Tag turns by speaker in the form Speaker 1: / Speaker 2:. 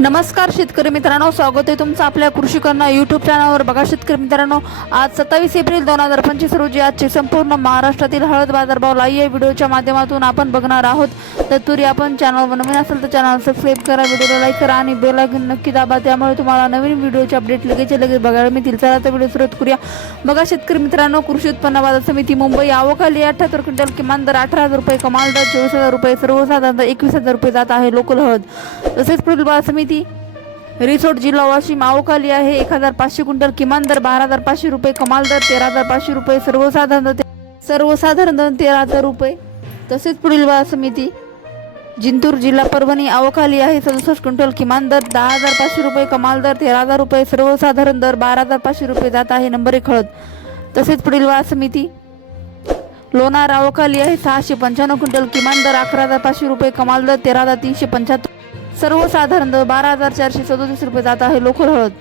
Speaker 1: नमस्कार शेतकरी मित्रांनो स्वागत आहे तुमचं आपल्या कृषी यूट्यूब चॅनलवर बघा शेतकरी मित्रांनो आज सत्तावीस एप्रिल दोन हजार पंचवीस रोजी आजचे संपूर्ण महाराष्ट्रातील हळद बाजारभाव लाईव्ह या व्हिडिओच्या माध्यमातून आपण बघणार आहोत. तत्पूर्वी आपण चॅनलवर नवीन असेल तर चॅनल सबस्क्राईब करा व्हिडिओला लाईक करा आणि बेल आयकन नक्की दाबा. त्यामुळे तुम्हाला नवीन व्हिडिओचे अपडेट लगेच लगेच बघायला मिळतील. चला तर व्हिडिओ सुरुवात करूया. बघा शेतकरी मित्रांनो कृषी उत्पन्न बाजार समिती मुंबई आवकाली अठ्ठ्याहत्तर क्विंटल किमान दर अठरा हजार रुपये कमाल दर चोवीस हजार रुपये सर्वसाधारण एकवीस हजार रुपये जात आहे लोकल हळद. तसेच पुढील बाजार समिती रिसोर्ट जिल्हा वाशिम आवकाली आहे एक हजार पाचशे क्विंटल किमान दर बारा हजार पाचशे रुपये कमाल दर तेरा हजार पाचशे रुपये सर्वसाधारण दर सर्वसाधारण दर तेरा हजार रुपये. तसेच पुढील बाजार समिती जिंतूर जिल्हा परभणी आवकाली आहे सदुसष्ट क्विंटल किमान दर दहा हजार पाचशे रुपये कमाल दर तेरा हजार रुपये सर्वसाधारण दर बारा हजार पाचशे रुपये जात आहे नंबर एक हळद. तसेच पुढील बाजार समिती लोणार आवकाली आहे सहाशे पंच्याण्णव क्विंटल किमान दर अकरा हजार पाचशे रुपये कमाल दर तेरा हजार तीनशे पंच्याहत्तर. सर्वसाधारण बारा हजार
Speaker 2: चारशे सदोतीस रुपये जात आहे लोखर हळद.